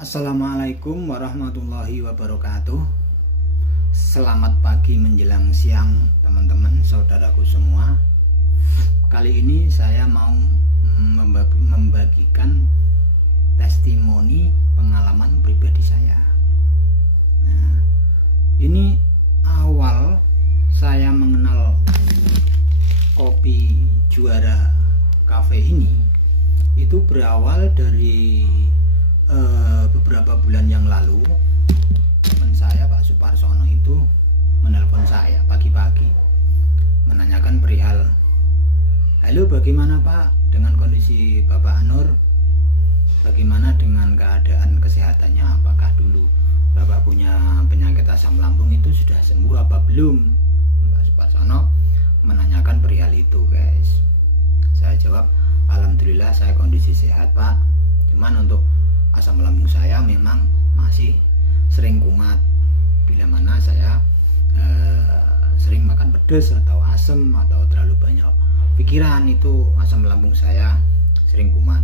Assalamualaikum warahmatullahi wabarakatuh. Selamat pagi menjelang siang teman-teman, saudaraku semua. Kali ini saya mau membagikan testimoni pengalaman pribadi saya. Nah, ini awal saya mengenal kopi Juara Cafe ini itu berawal dari beberapa bulan yang lalu. Teman saya Pak Suparsono itu menelpon saya pagi-pagi menanyakan perihal, halo, bagaimana Pak dengan kondisi Bapak Anur, bagaimana dengan keadaan kesehatannya, apakah dulu Bapak punya penyakit asam lambung itu sudah sembuh apa belum. Pak Suparsono menanyakan perihal itu, guys. Saya jawab, alhamdulillah saya kondisi sehat Pak, cuman untuk asam lambung saya memang masih sering kumat. Bila mana saya sering makan pedas atau asam atau terlalu banyak pikiran, itu asam lambung saya sering kumat.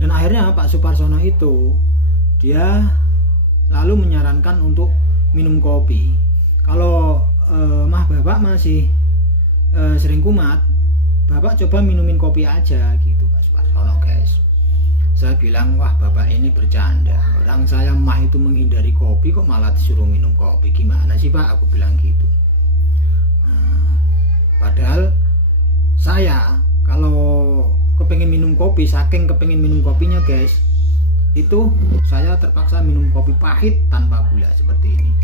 Dan akhirnya Pak Suparsono itu dia lalu menyarankan untuk minum kopi. Kalau Bapak masih sering kumat, Bapak coba minumin kopi aja gitu, Pak Suparsono, guys. Saya bilang, wah Bapak ini bercanda, orang saya mah itu menghindari kopi kok malah disuruh minum kopi, gimana sih Pak, aku bilang gitu. Padahal saya kalau kepengen minum kopi, saking kepengen minum kopinya, guys, itu saya terpaksa minum kopi pahit tanpa gula seperti ini.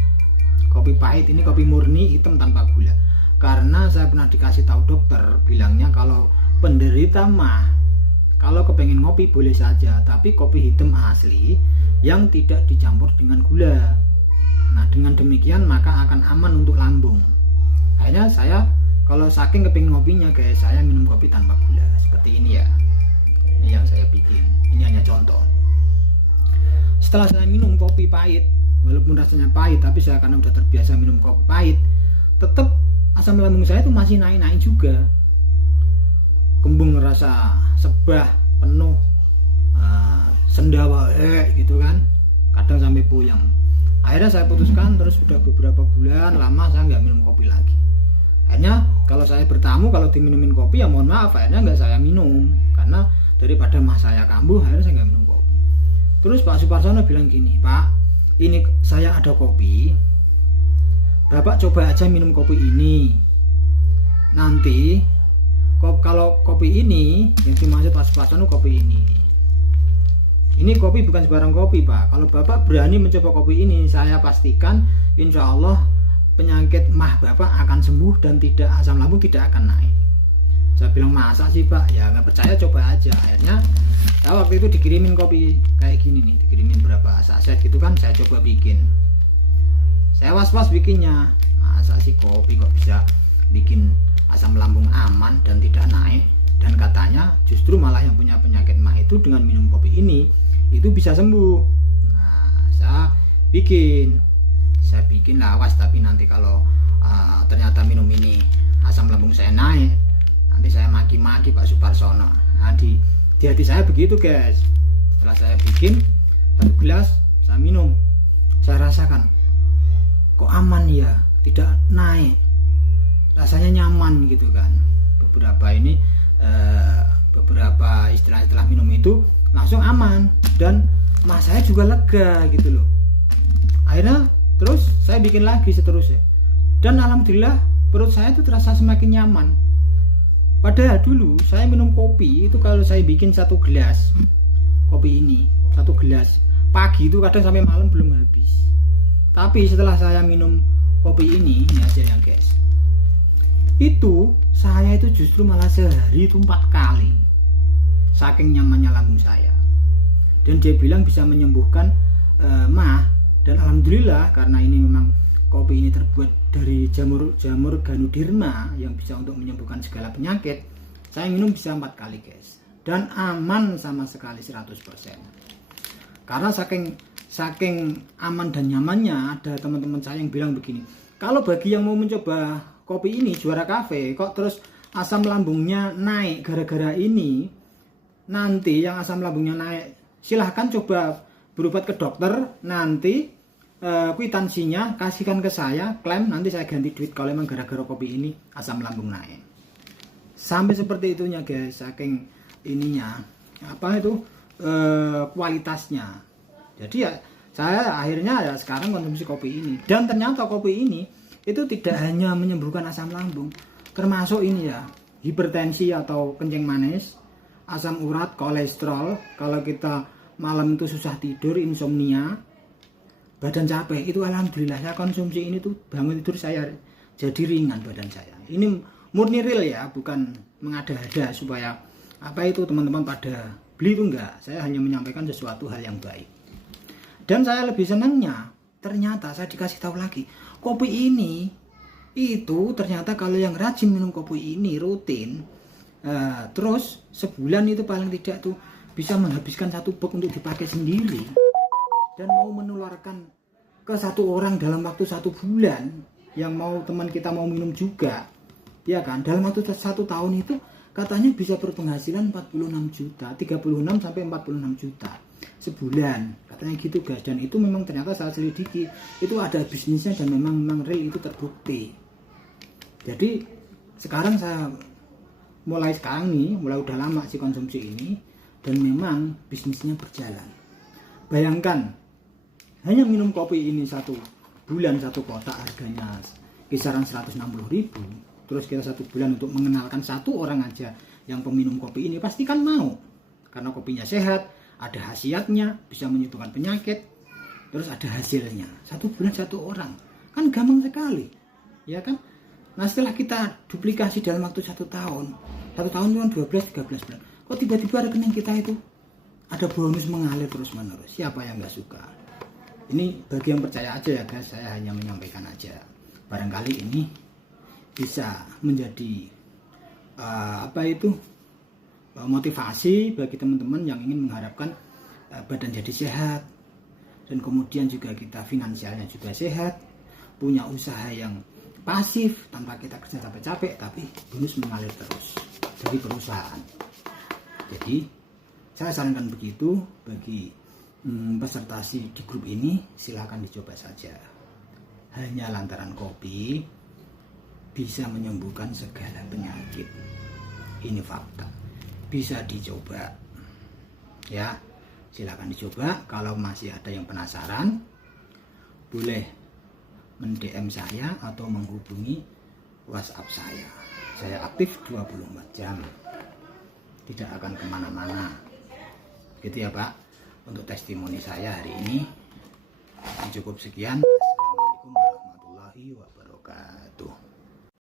Kopi pahit ini kopi murni hitam tanpa gula, karena saya pernah dikasih tahu dokter, bilangnya kalau penderita mah kalau kepengen ngopi boleh saja, tapi kopi hitam asli yang tidak dicampur dengan gula. Nah, dengan demikian maka akan aman untuk lambung. Akhirnya saya kalau saking kepengen ngopinya, guys, saya minum kopi tanpa gula seperti ini ya. Ini yang saya bikin. Ini hanya contoh. Setelah saya minum kopi pahit, walaupun rasanya pahit, tapi saya karena udah terbiasa minum kopi pahit, tetap asam lambung saya itu masih naik-naik juga. Kembung ngerasa sebah, penuh, sendawa gitu kan, kadang sampai puyeng. Akhirnya saya putuskan, terus sudah beberapa bulan lama saya nggak minum kopi lagi. Akhirnya kalau saya bertamu, kalau diminumin kopi ya mohon maaf, akhirnya nggak saya minum, karena daripada mah saya kambuh, akhirnya saya nggak minum kopi. Terus Pak Suparsono bilang gini, Pak, ini saya ada kopi, Bapak coba aja minum kopi ini, nanti kalau kopi ini yang dimaksud Pak Suparsono kopi ini kopi bukan sembarang kopi Pak. Kalau Bapak berani mencoba kopi ini, saya pastikan insya Allah penyakit mah Bapak akan sembuh dan tidak asam lambung tidak akan naik. Saya bilang, masa sih Pak? Ya nggak percaya, coba aja. Akhirnya saya waktu itu dikirimin kopi kayak gini nih, dikirimin berapa saset gitu kan, saya coba bikin. Saya was-was bikinnya, masa sih kopi kok bisa bikin asam lambung aman dan tidak naik, dan katanya justru malah yang punya penyakit mah itu dengan minum kopi ini itu bisa sembuh. Nah, saya bikin lawas, tapi nanti kalau ternyata minum ini asam lambung saya naik, nanti saya maki-maki Pak Suparsono. Nah, di hati saya begitu, guys. Setelah saya bikin 1 gelas, saya minum, saya rasakan kok aman ya, tidak naik, rasanya nyaman gitu kan. Beberapa istilah minum itu langsung aman dan mas saya juga lega gitu loh. Akhirnya terus saya bikin lagi seterusnya, dan alhamdulillah perut saya itu terasa semakin nyaman. Padahal dulu saya minum kopi itu kalau saya bikin 1 gelas kopi ini, 1 gelas pagi itu kadang sampai malam belum habis. Tapi setelah saya minum kopi ini hasilnya, guys, itu saya itu justru malah sehari itu 4 kali, saking nyamannya lambung saya. Dan dia bilang bisa menyembuhkan mah, dan alhamdulillah karena ini memang kopi ini terbuat dari jamur Ganoderma yang bisa untuk menyembuhkan segala penyakit. Saya minum bisa 4 kali, guys, dan aman sama sekali 100%. Karena saking aman dan nyamannya, ada teman-teman saya yang bilang begini, kalau bagi yang mau mencoba kopi ini Juara Cafe kok terus asam lambungnya naik gara-gara ini, nanti yang asam lambungnya naik silahkan coba berobat ke dokter, nanti kwitansinya kasihkan ke saya, klaim, nanti saya ganti duit kalau memang gara-gara kopi ini asam lambung naik. Sampai seperti itunya guys, saking ininya kualitasnya. Jadi ya saya akhirnya ya sekarang konsumsi kopi ini, dan ternyata kopi ini itu tidak hanya menyembuhkan asam lambung, termasuk ini ya, hipertensi atau kencing manis, asam urat, kolesterol, kalau kita malam itu susah tidur, insomnia, badan capek, itu alhamdulillah saya konsumsi ini tuh bangun tidur saya jadi ringan badan saya. Ini murni real ya, bukan mengada-ada supaya teman-teman pada beli, itu enggak. Saya hanya menyampaikan sesuatu hal yang baik. Dan saya lebih senangnya, ternyata saya dikasih tahu lagi, kopi ini itu ternyata kalau yang rajin minum kopi ini rutin, terus sebulan itu paling tidak tuh bisa menghabiskan 1 box untuk dipakai sendiri, dan mau menularkan ke 1 orang dalam waktu 1 bulan, yang mau teman kita mau minum juga, ya kan, dalam waktu 1 tahun itu katanya bisa berpenghasilan 46 juta, 36 sampai 46 juta sebulan, katanya gitu guys. Dan itu memang ternyata saya selidiki, itu ada bisnisnya dan memang real, itu terbukti. Jadi sekarang saya mulai udah lama sih konsumsi ini, dan memang bisnisnya berjalan. Bayangkan hanya minum kopi ini 1 bulan 1 kotak harganya kisaran 160.000, terus kita 1 bulan untuk mengenalkan 1 orang aja yang peminum kopi ini, pasti kan mau, karena kopinya sehat, ada khasiatnya, bisa menyembuhkan penyakit, terus ada hasilnya. 1 bulan 1 orang, kan gampang sekali, ya kan? Nah setelah kita duplikasi dalam waktu 1 tahun, 1 tahun itu kan 12-13 bulan, kok tiba-tiba rekening kita itu ada bonus mengalir terus menerus. Siapa yang nggak suka? Ini bagi yang percaya aja ya guys, saya hanya menyampaikan aja. Barangkali ini bisa menjadi motivasi bagi teman-teman yang ingin mengharapkan badan jadi sehat, dan kemudian juga kita finansialnya juga sehat, punya usaha yang pasif tanpa kita kerja capek-capek, tapi bonus mengalir terus dari perusahaan. Jadi saya sarankan begitu bagi peserta di grup ini, silahkan dicoba saja. Hanya lantaran kopi bisa menyembuhkan segala penyakit, ini fakta. Bisa dicoba ya, silakan dicoba. Kalau masih ada yang penasaran, boleh men-DM saya atau menghubungi WhatsApp saya. Saya aktif 24 jam, tidak akan kemana-mana, gitu ya Pak. Untuk testimoni saya hari ini cukup sekian.